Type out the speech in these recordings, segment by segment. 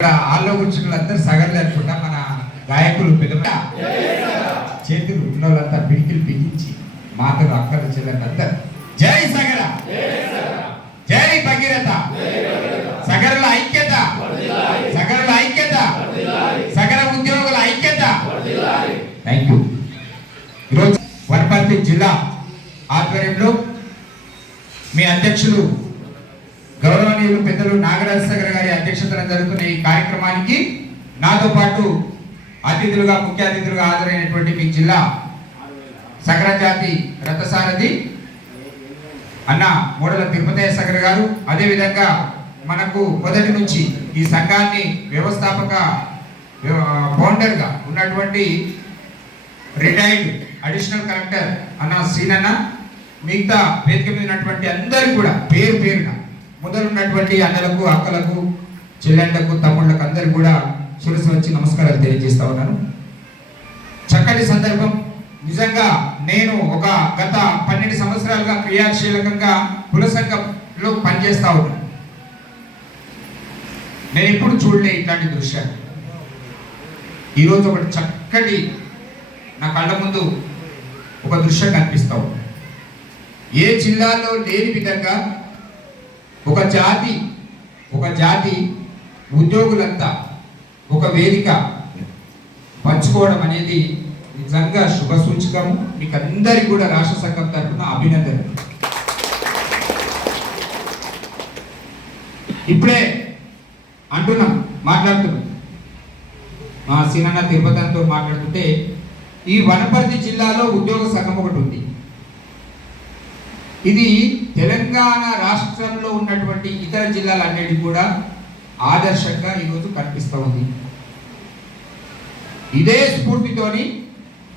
ఆల్లో కూర్చున్న వాళ్ళందరూ సగర్లు అనుకుంటా మన గాయకులు పిల్లల చేతులు ఉన్న వాళ్ళంతా పిడికిలు బిగించి మాటలు అక్కలు చెల్లెంతా జై సగర జై భగీరథ సగరుల ఐక్యత సగరుల ఐక్యత సగర ఉద్యోగుల ఐక్యత. Thank you. ఈరోజు వనపర్తి జిల్లా ఆధ్వర్యంలో మీ అధ్యక్షులు గౌరవనీయులు పెద్దలు నాగరాజ సాగర్ గారి అధ్యక్షతన జరుగుతున్న ఈ కార్యక్రమానికి నాతో పాటు అతిథులుగా ముఖ్య అతిథులుగా హాజరైనటువంటి మీ జిల్లా సగర జాతి రథసారథి అన్న మూడల తిరుపతయ్య సాగర్ గారు, అదేవిధంగా మనకు మొదటి నుంచి ఈ సంఘాన్ని వ్యవస్థాపక ఫౌండర్గా ఉన్నటువంటి రిటైర్డ్ అడిషనల్ కలెక్టర్ అన్న శ్రీనన్న, మిగతా వేదిక మీద ఉన్నటువంటి అందరికీ కూడా పేరు పేరున మొదలున్నటువంటి అన్నలకు, అక్కలకు, చెల్లెళ్లకు, తమ్ముళ్లకు అందరికి కూడా శిరస్సు వచ్చి నమస్కారాలు తెలియజేస్తా ఉన్నాను. చక్కటి సందర్భం. నిజంగా నేను ఒక గత 12 సంవత్సరాలుగా క్రియాశీలకంగా కుల సంఘంలో పనిచేస్తా ఉన్నాను. నేను ఎప్పుడు చూడలే ఇట్లాంటి దృశ్యాలు. ఈరోజు ఒకటి చక్కటి నా కళ్ళ ముందు ఒక దృశ్యం కనిపిస్తా ఉంది. ఏ జిల్లాలో లేని విధంగా ఒక జాతి ఉద్యోగులంతా ఒక వేదిక పంచుకోవడం అనేది నిజంగా శుభ సూచకము. మీకు అందరికీ కూడా రాష్ట్ర సంఘం తరఫున అభినందనలు. ఇప్పుడే అంటున్నాం, మాట్లాడుతున్నాం, మా సీనన్న తిరుపతితో మాట్లాడుతుంటే ఈ వనపర్తి జిల్లాలో ఉద్యోగ సంఘం ఒకటి ఉంది. ఇది తెలంగాణ రాష్ట్రంలో ఉన్నటువంటి ఇతర జిల్లాలన్నిటి కూడా ఆదర్శంగా ఈరోజు కనిపిస్తూ ఉంది. ఇదే స్ఫూర్తితోని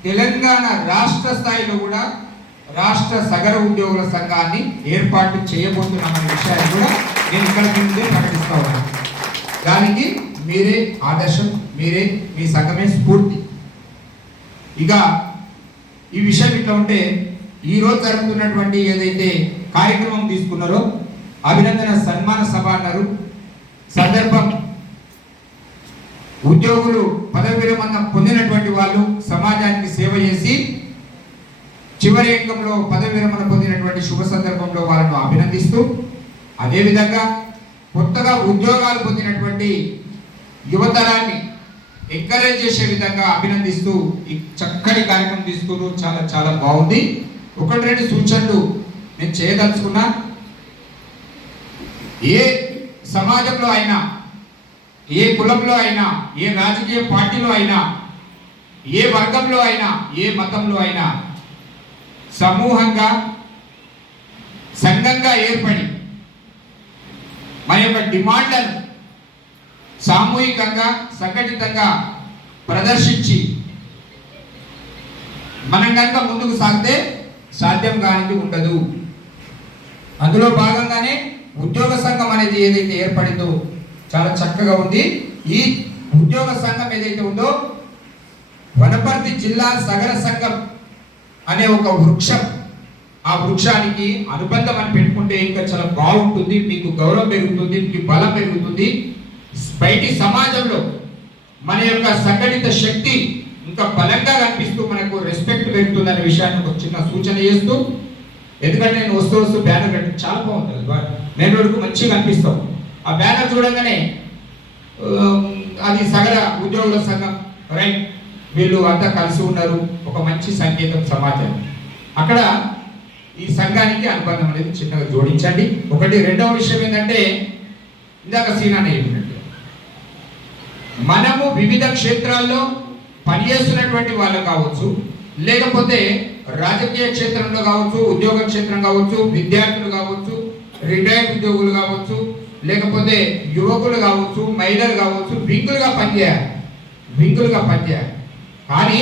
తెలంగాణ రాష్ట్ర స్థాయిలో కూడా రాష్ట్ర సగర ఉద్యోగుల సంఘాన్ని ఏర్పాటు చేయబోతున్నామనే విషయాన్ని కూడా నేను ఇక్కడ ముందే ప్రకటిస్తా ఉన్నాను. దానికి మీరే ఆదర్శం, మీరే మీ సంఘమే స్ఫూర్తి. ఇక ఈ విషయం ఇట్లా ఉంటే ఈ రోజు జరుగుతున్నటువంటి ఏదైతే కార్యక్రమం తీసుకున్నారో అభినందన సన్మాన సభ అన్నారు. సందర్భం ఉద్యోగులు పదవి విరమణ పొందినటువంటి వాళ్ళు సమాజానికి సేవ చేసి చివరి అంకంలో పదవి విరమణ పొందినటువంటి శుభ సందర్భంలో వాళ్ళను అభినందిస్తూ, అదేవిధంగా కొత్తగా ఉద్యోగాలు పొందినటువంటి యువతరాన్ని ఎంకరేజ్ చేసే విధంగా అభినందిస్తూ ఈ చక్కటి కార్యక్రమం తీసుకున్నారు. చాలా చాలా బాగుంది. 1-2 సూచనలు నేను చేయదలుచుకున్నా. ఏ సమాజంలో అయినా, ఏ కులంలో అయినా, ఏ రాజకీయ పార్టీలో అయినా, ఏ వర్గంలో అయినా, ఏ మతంలో అయినా సమూహంగా సంఘంగా ఏర్పడి మన యొక్క డిమాండ్లను సామూహికంగా సంఘటితంగా ప్రదర్శించి మనం కనుక ముందుకు సాగితే సాధ్యం కానిది ఉండదు. అందులో భాగంగానే ఉద్యోగ సంఘం అనేది ఏదైతే ఏర్పడిందో చాలా చక్కగా ఉంది. ఈ ఉద్యోగ సంఘం ఏదైతే ఉందో వనపర్తి జిల్లా సగర సంఘం అనే ఒక వృక్షం, ఆ వృక్షానికి అనుబంధం అని పెట్టుకుంటే ఇంకా చాలా బాగుంటుంది. మీకు గౌరవం పెరుగుతుంది, మీకు బలం పెరుగుతుంది. బయటి సమాజంలో మన యొక్క సంఘటిత శక్తి ఇంకా బలంగా కనిపిస్తూ మనకు రెస్పెక్ట్ పెరుగుతుందనే విషయాన్ని ఒక చిన్న సూచన చేస్తూ, ఎందుకంటే నేను వస్తూ బ్యానర్ కట్టి చాలా బాగుంటుంది, మెయిన్ రోడ్కు మంచిగా కనిపిస్తాం. ఆ బ్యానర్ చూడగానే అది సగర ఉద్యోగుల సంఘం, రైట్, వీళ్ళు అంతా కలిసి ఉన్నారు, ఒక మంచి సంకేతం సమాజం. అక్కడ ఈ సంఘానికి అనుబంధం అనేది చిన్నగా జోడించండి. ఒకటి. రెండవ విషయం ఏంటంటే ఇందాక సీనాన్న చెప్పినట్టు మనము వివిధ క్షేత్రాల్లో పనిచేస్తున్నటువంటి వాళ్ళు కావచ్చు, లేకపోతే రాజకీయ క్షేత్రంలో కావచ్చు, ఉద్యోగ క్షేత్రం కావచ్చు, విద్యార్థులు కావచ్చు, రిటైర్డ్ ఉద్యోగులు కావచ్చు, లేకపోతే యువకులు కావచ్చు, మహిళలు కావచ్చు, వింకులుగా పనిచేయాలి. కానీ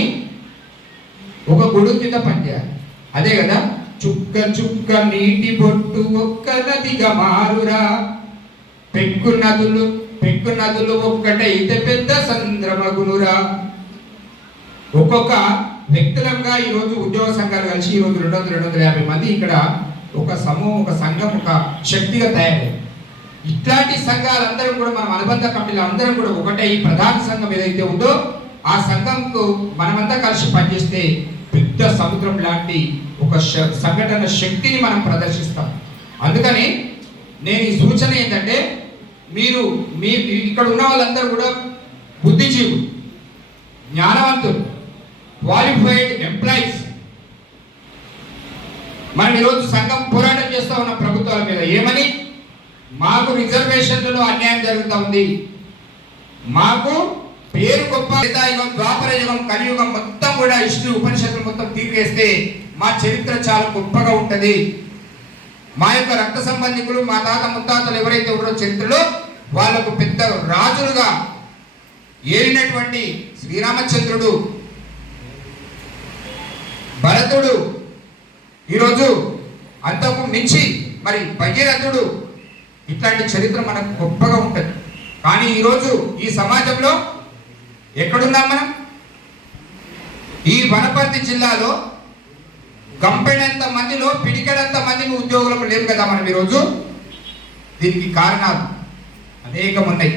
ఒక గొడుగు కింద పనిచేయాలి. అదే కదా, చుక్క చుక్క నీటి బొట్టు ఒక్క నదిగా మారురా, పెక్కు నదులు ఒక్కటైతే పెద్ద సంద్రమగునురా. ఒక్కొక్క వ్యక్తులంగా ఈరోజు ఉద్యోగ సంఘాలు కలిసి ఈరోజు 200-250 మంది ఇక్కడ ఒక సమూహం, ఒక సంఘం, ఒక శక్తిగా తయారయ్యారు. ఇట్లాంటి సంఘాలందరం కూడా మనం అనుబంధ కమిటీలు అందరం కూడా ఒకటే ఈ ప్రధాన సంఘం ఏదైతే ఉందో ఆ సంఘంకు మనమంతా కలిసి పనిచేస్తే పెద్ద సముద్రం లాంటి ఒక సంఘటన శక్తిని మనం ప్రదర్శిస్తాం. అందుకని నేను ఈ సూచన ఏంటంటే మీరు మీ ఇక్కడ ఉన్న వాళ్ళందరూ కూడా బుద్ధిజీవులు, జ్ఞానవంతులు, క్వాలిఫైడ్ ఎంప్లాయీస్. మనం ఈరోజు సంఘం పోరాటం చేస్తూ ఉన్న ప్రభుత్వాల మీద ఏమని, మాకు రిజర్వేషన్లలో అన్యాయం జరుగుతూ ఉంది, మాకు పేరు గొప్ప యుగం, ద్వాపర యుగం, కలియుగం మొత్తం కూడా హిస్టరీ ఉపనిషత్తులు మొత్తం తీరివేస్తే మా చరిత్ర చాలా గొప్పగా ఉంటది. మా యొక్క రక్త సంబంధికులు, మా తాత ముత్తాతలు ఎవరైతే ఉన్నారో చరిత్రలో వాళ్ళకు పెద్ద రాజులుగా ఏలినటువంటి శ్రీరామచంద్రుడు, భరతుడు, ఈరోజు అంతకు మించి మరి భగీరథుడు, ఇట్లాంటి చరిత్ర మనకు గొప్పగా ఉంటుంది. కానీ ఈరోజు ఈ సమాజంలో ఎక్కడున్నాం మనం? ఈ వనపర్తి జిల్లాలో గంపెడంత మందిలో పిడికెడంత మందికి ఉద్యోగులకు లేవు కదా మనం ఈరోజు. దీనికి కారణాలు అనేకం ఉన్నాయి.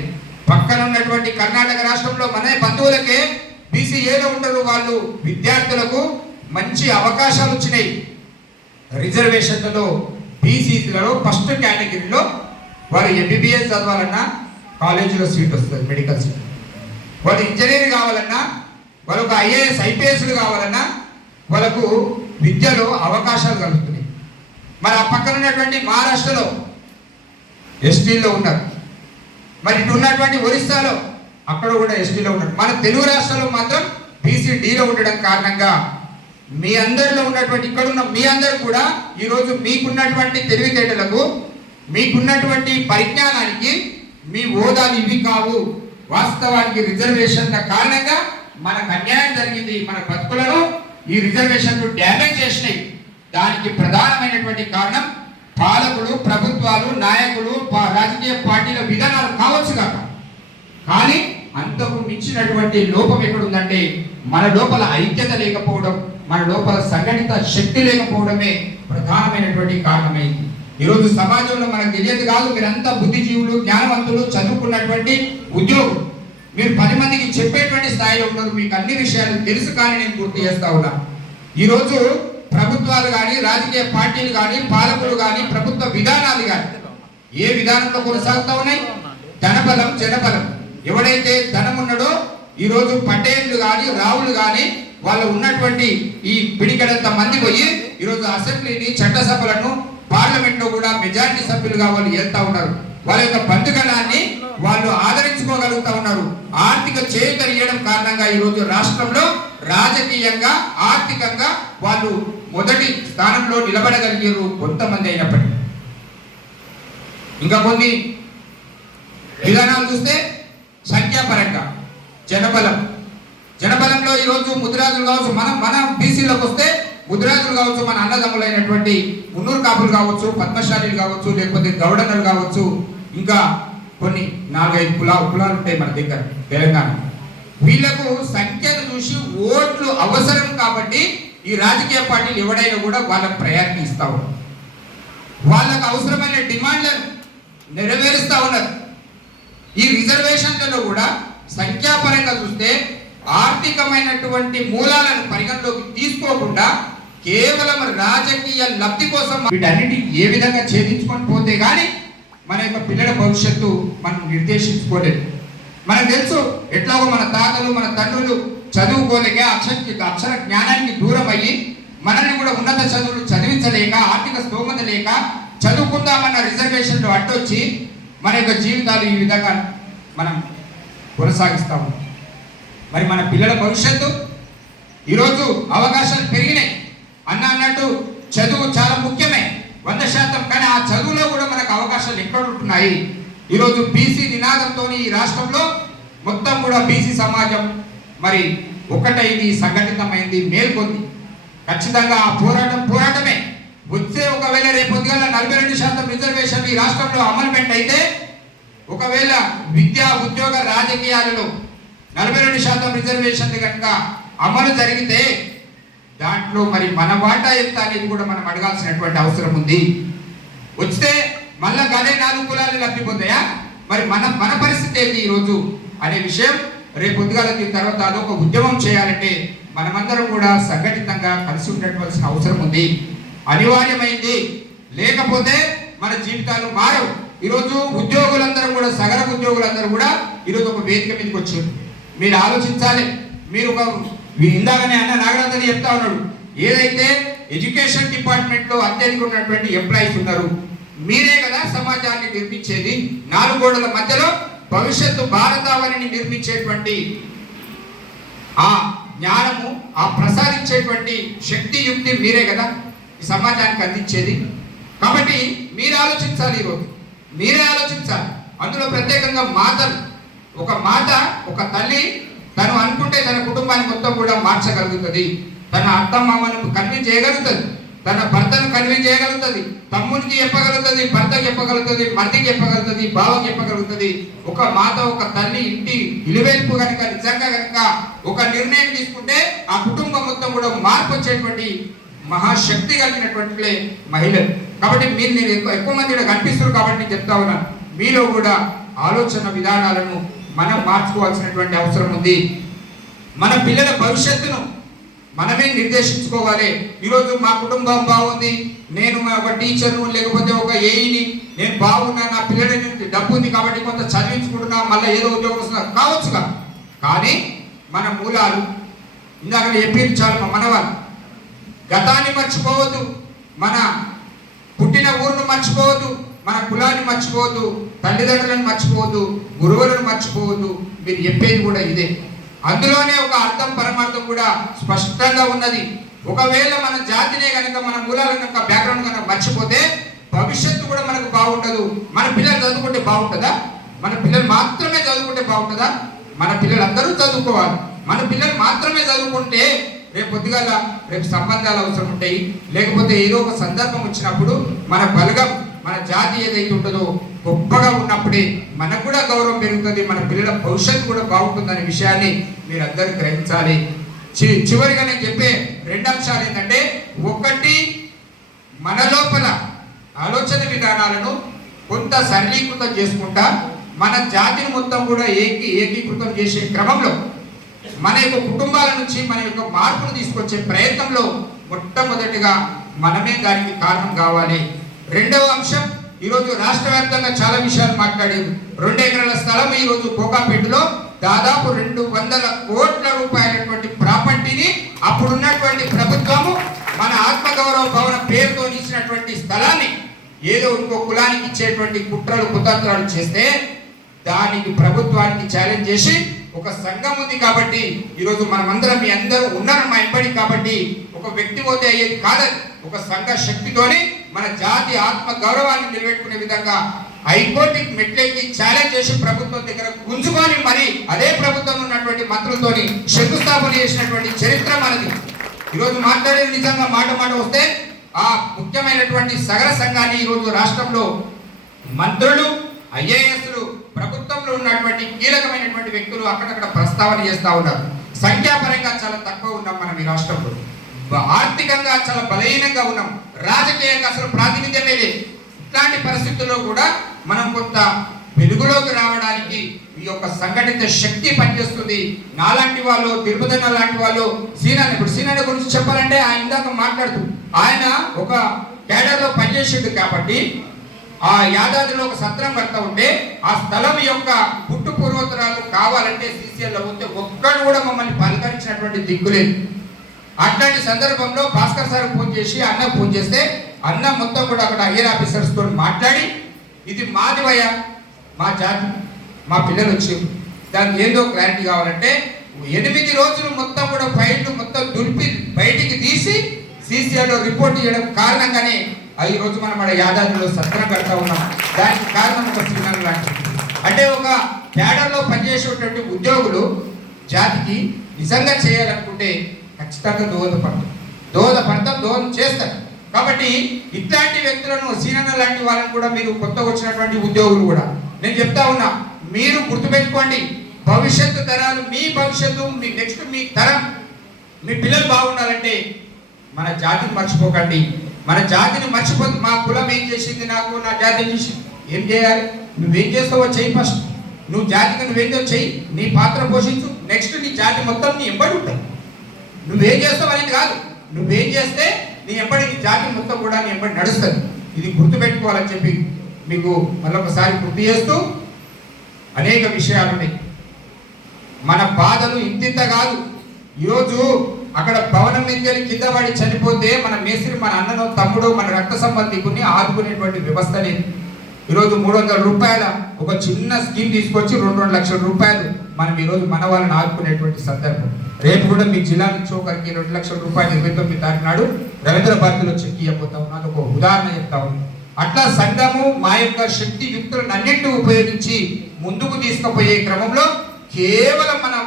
పక్కన ఉన్నటువంటి కర్ణాటక రాష్ట్రంలో మన బంధువులకే బీసీఏలో ఉంటారు వాళ్ళు, విద్యార్థులకు మంచి అవకాశాలు వచ్చినాయి. రిజర్వేషన్లలో బీసీలలో ఫస్ట్ కేటగిరీలో వారు ఎంబీబీఎస్ చదవాలన్నా కాలేజీలో సీట్ వస్తుంది, మెడికల్ సీట్. వాళ్ళు ఇంజనీర్ కావాలన్నా, వాళ్ళకు ఐఏఎస్ ఐపీఎస్లు కావాలన్నా వాళ్ళకు విద్యలో అవకాశాలు కలుగుతున్నాయి. మరి ఆ పక్కన ఉన్నటువంటి మహారాష్ట్రలో ఎస్టీలో ఉన్నారు, మరి ఇటు ఉన్నటువంటి ఒరిస్సాలో అక్కడ కూడా ఎస్టీలో ఉన్నారు. మన తెలుగు రాష్ట్రాల్లో మాత్రం బీసీడీలో ఉండడం కారణంగా మీ అందరిలో ఉన్నటువంటి ఇక్కడ ఉన్న మీ అందరూ కూడా ఈరోజు మీకున్నటువంటి తెలివితేటలకు, మీకున్నటువంటి పరిజ్ఞానానికి మీ హోదాలు ఇవి కావు. వాస్తవానికి రిజర్వేషన్ల కారణంగా మనకు అన్యాయం జరిగింది. మన బతుకులను ఈ రిజర్వేషన్లు డ్యామేజ్ చేసినాయి. దానికి ప్రధానమైనటువంటి కారణం పాలకులు, ప్రభుత్వాలు, నాయకులు, రాజకీయ పార్టీల విధానాలు కావచ్చు కాక, కానీ అంతకు మించినటువంటి లోపం ఎక్కడుందంటే మన లోపల ఐక్యత లేకపోవడం, మన లోపల సంఘటిత శక్తి లేకపోవడమే ప్రధానమైనటువంటి కారణమైంది. ఈరోజు సమాజంలో మనకు తెలియదు కాదు, మీరంతా బుద్ధిజీవులు, జ్ఞానవంతులు, చదువుకున్నటువంటి ఉద్యోగులు, మీరు 10 మందికి చెప్పేటువంటి స్థాయిలో ఉన్నారు, మీకు అన్ని విషయాలు తెలుసు. కానీ నేను గుర్తు చేస్తా ఉన్నా, ఈరోజు ప్రభుత్వాలు కానీ, రాజకీయ పార్టీలు కానీ, పాలకులు కానీ, ప్రభుత్వ విధానాలు కానీ ఏ విధానంలో కొనసాగుతూ ఉన్నాయి? ధనబలం, జనబలం. ఎవడైతే ధనం ఉన్నాడో ఈరోజు పటేళ్లు కానీ, రావులు కానీ వాళ్ళు ఉన్నటువంటి ఈ పిడికడంత మంది పోయి ఈరోజు అసెంబ్లీని, చట్టసభలను, పార్లమెంట్ లో కూడా మెజారిటీ సభ్యులుగా వాళ్ళు వెళ్తా ఉన్నారు. వాళ్ళ యొక్క బంధుగణాన్ని వాళ్ళు ఆదరించుకోగలుగుతా ఉన్నారు. ఆర్థిక చేయూతనియడం కారణంగా ఈరోజు రాష్ట్రంలో రాజకీయంగా, ఆర్థికంగా వాళ్ళు మొదటి స్థానంలో నిలబడగలిగారు కొంతమంది అయినప్పటికీ. ఇంకా కొన్ని విధానాలు చూస్తే సంఖ్యాపరంగా జనబలంలో ఈరోజు ముదిరాజులు కావచ్చు, మన బీసీలోకి వస్తే ముదిరాజులు కావచ్చు, మన అన్నదమ్ములైనటువంటి మున్నూరు కాపులు కావచ్చు, పద్మశాలీలు కావచ్చు, లేకపోతే గౌడన్నలు కావచ్చు, ఇంకా కొన్ని 4-5 కులాలు ఉంటాయి మన దగ్గర తెలంగాణ. వీళ్లకు సంఖ్యను చూసి ఓట్లు అవసరం కాబట్టి ఈ రాజకీయ పార్టీలు ఎవడైనా కూడా వాళ్ళకు ప్రయారిటీ ఇస్తా ఉన్నారు, వాళ్ళకు అవసరమైన డిమాండ్లను నెరవేరుస్తా ఉన్నారు. ఈ రిజర్వేషన్లలో కూడా సంఖ్యాపరంగా చూస్తే ఆర్థికమైనటువంటి మూలాలను పరిగణలోకి తీసుకోకుండా కేవలం రాజకీయ లబ్ధి కోసం వీటన్నిటి ఏ విధంగా ఛేదించుకొని పోతే కానీ మన యొక్క పిల్లల భవిష్యత్తు మనం నిర్దేశించుకోలేదు. మనకు తెలుసు ఎట్లాగో మన తాతలు, మన తండ్రులు చదువుకోలేక, అక్షర జ్ఞానానికి దూరం అయ్యి మనల్ని కూడా ఉన్నత చదువులు చదివించలేక, ఆర్థిక స్తోమత లేక చదువుకుందామన్న రిజర్వేషన్లు అడ్డొచ్చి మన యొక్క జీవితాలు ఈ విధంగా మనం కొనసాగిస్తాము. మరి మన పిల్లల భవిష్యత్తు ఈరోజు అవకాశాలు పెరిగినాయి అన్నట్టు చదువు చాలా ముఖ్యమే 100%. కానీ ఆ చదువులో కూడా మనకు అవకాశాలు ఎక్కడ ఉంటున్నాయి? ఈరోజు బీసీ నినాదంతో ఈ రాష్ట్రంలో మొత్తం కూడా బీసీ సమాజం మరి ఒకటైంది, సంఘటితమైంది, మేల్కొంది. ఖచ్చితంగా ఆ పోరాటమే వచ్చే ఒకవేళ రేపు 42% రిజర్వేషన్ ఈ రాష్ట్రంలో అమల్మెంట్ అయితే, ఒకవేళ విద్యా, ఉద్యోగ, రాజకీయాలలో 42% రిజర్వేషన్లు కనుక అమలు జరిగితే దాంట్లో మరి మన వాటా ఎంత అనేది కూడా మనం అడగాల్సినటువంటి అవసరం ఉంది. వస్తే మళ్ళా గదే 4 కులాలు లబ్ధిపోతాయా? మరి మన పరిస్థితి ఏంటి ఈరోజు అనే విషయం రేపు పొద్దుగాలకి తర్వాత అదొక ఉద్యమం చేయాలంటే మనమందరం కూడా సంఘటితంగా కలిసి ఉండవలసిన అవసరం ఉంది, అనివార్యమైంది. లేకపోతే మన జీవితాలు మారవు. ఈరోజు ఉద్యోగులందరూ కూడా సగర ఉద్యోగులందరూ కూడా ఈరోజు ఒక వేదిక మీదకి వచ్చారు. మీరు ఆలోచించాలి. మీరు ఒక ఇందాకనే అన్న నాగరాజు చెప్తా ఉన్నాడు, ఏదైతే ఎడ్యుకేషన్ డిపార్ట్మెంట్లో అత్యధిక ఉన్నటువంటి ఎంప్లాయీస్ ఉన్నారు, మీరే కదా సమాజాన్ని నిర్మించేది. 4 గోడల మధ్యలో భవిష్యత్తు భారతావనిని నిర్మించేటువంటి ఆ జ్ఞానము, ఆ ప్రసాదించేటువంటి శక్తి యుక్తి మీరే కదా ఈ సమాజానికి అందించేది. కాబట్టి మీరు ఆలోచించాలి, ఈరోజు మీరే ఆలోచించాలి. అందులో ప్రత్యేకంగా మాతలు, ఒక మాత, ఒక తల్లి తను అనుకుంటే తన కుటుంబాన్ని మొత్తం కూడా మార్చగలుగుతుంది. తన అత్తమామను కన్విన్స్ చేయగలుగుతుంది, తన భర్తను కన్విన్స్ చేయగలుగుతుంది, తమ్మునికి చెప్పగలుగుతుంది, భర్తకి చెప్పగలుగుతుంది, మర్దికి చెప్పగలుగుతుంది, బావకి చెప్పగలుగుతుంది. ఒక మాత, ఒక తల్లి ఇంటి ఇలువెల్పు కనుక నిజంగా కనుక ఒక నిర్ణయం తీసుకుంటే ఆ కుటుంబం మొత్తం కూడా మార్పు వచ్చేటువంటి మహాశక్తి కలిగినటువంటి మహిళలు. కాబట్టి మీరు నేను ఎక్కువ మంది ఇక్కడ కనిపిస్తున్నారు కాబట్టి చెప్తా ఉన్నాను, మీలో కూడా ఆలోచన విధానాలను మనం మార్చుకోవాల్సినటువంటి అవసరం ఉంది. మన పిల్లల భవిష్యత్తును మనమే నిర్దేశించుకోవాలి. ఈరోజు మా కుటుంబం బాగుంది, నేను ఒక టీచర్ను లేకపోతే ఒక ఏఈని, నేను బాగున్నా, నా పిల్లలకి డబ్బు ఉంది కాబట్టి కొంత చదివించుకుంటున్నా, మళ్ళీ ఏదో ఉద్యోగం వస్తున్నా కావచ్చుగా. కానీ మన మూలాలు ఇందాక చెప్పారు చాలా మనవాళ్ళు, గతాన్ని మర్చిపోవద్దు, మన పుట్టిన ఊరును మర్చిపోవద్దు, మన కులాన్ని మర్చిపోవద్దు, తల్లిదండ్రులను మర్చిపోవద్దు, గురువులను మర్చిపోవద్దు. మీరు చెప్పేది కూడా ఇదే. అందులోనే ఒక అర్థం పరమార్థం కూడా స్పష్టంగా ఉన్నది. ఒకవేళ మన జాతినే కనుక, మన మూలాలను కనుక, బ్యాక్గ్రౌండ్ కనుక మర్చిపోతే భవిష్యత్తు కూడా మనకు బాగుండదు. మన పిల్లలు చదువుకుంటే బాగుంటుందా? మన పిల్లలు మాత్రమే చదువుకుంటే బాగుంటుందా? మన పిల్లలు అందరూ చదువుకోవాలి. మన పిల్లలు మాత్రమే చదువుకుంటే రేపు పొద్దుగాల రేపు సంబంధాలు అవసరం ఉంటాయి. లేకపోతే ఏదో ఒక సందర్భం వచ్చినప్పుడు మన బలగం, మన జాతి ఏదైతే ఉంటుందో గొప్పగా ఉన్నప్పుడే మనకు కూడా గౌరవం పెరుగుతుంది, మన పిల్లల భవిష్యత్తు కూడా బాగుంటుందనే విషయాన్ని మీరందరూ గ్రహించాలి. చివరిగా నేను చెప్పే 2 అంశాలు ఏంటంటే, ఒకటి మన లోపల ఆలోచన విధానాలను కొంత సరళీకృతం చేసుకుంటా మన జాతిని మొత్తం కూడా ఏకీకృతం చేసే క్రమంలో మన యొక్క కుటుంబాల నుంచి మన యొక్క మార్పును తీసుకొచ్చే ప్రయత్నంలో మొట్టమొదటిగా మనమే దానికి కారణం కావాలి. 2వ అంశం, ఈరోజు రాష్ట్ర వ్యాప్తంగా చాలా విషయాలు మాట్లాడారు. 2 ఎకరాల స్థలం ఈరోజు కోకాపేటలో దాదాపు 200 కోట్ల రూపాయలటువంటి ప్రాపర్టీని అప్పుడున్నటువంటి ప్రభుత్వము మన ఆత్మగౌరవ భవన పేరుతో ఇచ్చినటువంటి స్థలాన్ని ఏదో ఇంకో కులానికి ఇచ్చేటువంటి కుట్రలు కుతంత్రాలు చేస్తే దానికి ప్రభుత్వానికి ఛాలెంజ్ చేసి, ఒక సంఘం ఉంది కాబట్టి ఈరోజు మనమందరం మీ అందరూ ఉన్నారు మా ఇంబడి కాబట్టి ఒక వ్యక్తి పోతే అయ్యేది కాదని ఒక సంఘ శక్తితోని మన జాతి ఆత్మ గౌరవాన్ని నిలబెట్టుకునే విధంగా హైకోర్టుకి మెట్లెక్కి ఛాలెంజ్ చేసి ప్రభుత్వం దగ్గర గుంజుకొని మరి అదే ప్రభుత్వం ఉన్నటువంటి మంత్రులతోని శంకుస్థాపన చేసినటువంటి చరిత్ర మనది. ఈరోజు మాట్లాడేది నిజంగా మాట వస్తే ఆ ముఖ్యమైనటువంటి సగర సంఘాన్ని ఈరోజు రాష్ట్రంలో మంత్రులు, ఐఏఎస్లు, ప్రభుత్వంలో ఉన్నటువంటి కీలకమైనటువంటి వ్యక్తులు అక్కడక్కడ ప్రస్తావన చేస్తూ ఉన్నారు. సంఖ్యాపరంగా చాలా తక్కువ ఉన్నాం మనం ఈ రాష్ట్రంలో, ఆర్థికంగా చాలా బలహీనంగా ఉన్నాం, రాజకీయంగా అసలు ప్రాతినిధ్యమే లేదు. ఇట్లాంటి పరిస్థితుల్లో కూడా మనం కొంత వెలుగులోకి రావడానికి ఈ యొక్క సంఘటిత శక్తి పనిచేస్తుంది. నాలాంటి వాళ్ళు, తిరుపతి లాంటి వాళ్ళు, సీనాన్న గురించి చెప్పాలంటే ఆయన ఇందాక మాట్లాడుతూ ఆయన ఒక క్యాడర్లో పనిచేసిండు కాబట్టి ఆ యాదాద్రిలో ఒక సత్రం కడతా ఉంటే ఆ స్థలం యొక్క పుట్టు పూర్వోత్తరాలు కావాలంటే సీసీఎల్లో పోతే ఒక్కడు కూడా మమ్మల్ని పలకరించినటువంటి దిక్కులేదు. అట్లాంటి సందర్భంలో భాస్కర్ సార్ ఫోన్ చేసి అన్న ఫోన్ చేస్తే అన్న మొత్తం కూడా అక్కడ హైయర్ ఆఫీసర్స్ తో మాట్లాడి ఇది మాదివయ్య, మా జాతి, మా పిల్లలు వచ్చి దానికి ఏదో క్లారిటీ కావాలంటే 8 రోజులు మొత్తం కూడా ఫైళ్లు మొత్తం దులిపి బయటికి తీసి సీసీఎల్లో రిపోర్ట్ చేయడం కారణంగానే ఈ రోజు మనం మన యాదాద్రిలో సత్రం కడతా ఉన్నాం. దానికి కారణం ఒక సిగ్నల్ లాంటిది. అంటే ఒక క్యాడర్లో పనిచేసేటువంటి ఉద్యోగులు జాతికి నిజంగా చేయాలనుకుంటే ఖచ్చితంగా దోహదపడతాం చేస్తారు. కాబట్టి ఇట్లాంటి వ్యక్తులను, సీనన్న లాంటి వాళ్ళని కూడా మీరు కొత్తగా వచ్చినటువంటి ఉద్యోగులు కూడా నేను చెప్తా ఉన్నా, మీరు గుర్తుపెట్టుకోండి, భవిష్యత్తు తరాలు, మీ భవిష్యత్తు, మీ నెక్స్ట్ మీ తరం, మీ పిల్లలు బాగుండాలంటే మన జాతిని మర్చిపోకండి. మన జాతిని మర్చిపోతుంది. మా కులం ఏం చేసింది, నాకు నా జాతి ఏం చేసింది. ఏం చేయాలి? నువ్వేం చేస్తావో చెయ్యి. ఫస్ట్ నువ్వు జాతికి నువ్వేందో చెయ్యి, నీ పాత్ర పోషించు. నెక్స్ట్ నీ జాతి మొత్తం నీ ఎంబడి ఉంటుంది. నువ్వేం చేస్తావు అనేది కాదు, నువ్వేం చేస్తే నీ ఎంబడి నీ జాతి మొత్తం కూడా నీ ఎంబడి నడుస్తుంది. ఇది గుర్తుపెట్టుకోవాలని చెప్పి మీకు మరొకసారి గుర్తు చేస్తూ, అనేక విషయాలు ఉన్నాయి. మన బాధలు ఇంతింత కాదు. ఈరోజు అక్కడ భవనం మీద కింద పడి చనిపోతే మన మేస్త్రి, మన అన్ననో తమ్ముడు, మన రక్త సంబంధికుని ఆదుకునేటువంటి వ్యవస్థ లేదు. ఈరోజు 300 రూపాయల ఒక చిన్న స్కీమ్ తీసుకొచ్చి 2 లక్షల రూపాయలు మనం ఈరోజు మన వాళ్ళని ఆదుకునేటువంటి సందర్భం. రేపు కూడా మీ జిల్లా నుంచి ఒకరికి 2 లక్షల రూపాయలు 29 తారీఖు నాడు రవీంద్ర భారతిలో చెక్ ఇవ్వబోతా ఉన్నాను. ఒక ఉదాహరణ చెప్తా ఉన్నాను. అట్లా సంఘము మా యొక్క శక్తి యుక్తులను అన్నింటినీ ఉపయోగించి ముందుకు తీసుకుపోయే క్రమంలో కేవలం మనం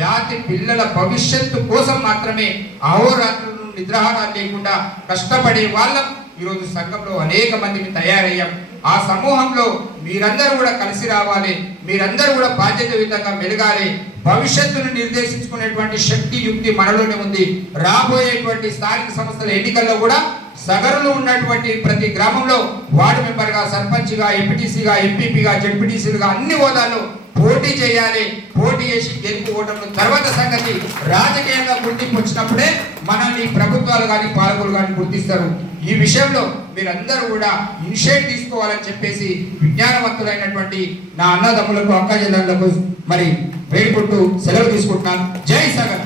జాతి పిల్లల భవిష్యత్తు కోసం మాత్రమే అహోరాత్రులు నిద్రాహారాలు లేకుండా కష్టపడే వాళ్ళం ఈరోజు సంఘంలో అనేక మందిని తయారయ్యాం. ఆ సమూహంలో మీరందరూ కూడా కలిసి రావాలి, మీరందరూ కూడా బాధ్యతాయుతంగా మెలగాలి. భవిష్యత్తును నిర్దేశించుకునేటువంటి శక్తి యుక్తి మనలోనే ఉంది. రాబోయేటువంటి స్థానిక సంస్థల ఎన్నికల్లో కూడా సగరులు ఉన్నటువంటి ప్రతి గ్రామంలో వార్డు మెంబర్గా, సర్పంచ్గా, ఎంపీటీసీగా, ఎంపీపీగా, జెడ్పీటీసీలుగా అన్ని హోదాల్లో పోటీ చేయాలి. పోటీ చేసి గెలుపు ఓటర్లు తర్వాత సంగతి. రాజకీయంగా గుర్తింపు వచ్చినప్పుడే మనల్ని ప్రభుత్వాలు కానీ పాలకులు కానీ గుర్తిస్తారు. ఈ విషయంలో మీరందరూ కూడా ఇనిషియేట్ తీసుకోవాలని చెప్పేసి విజ్ఞానవంతులైనటువంటి నా అన్నదమ్ములకు, అక్క చెల్లెళ్లకు మరి వేడుకుంటూ సెలవు తీసుకుంటున్నాను. జై సగర్.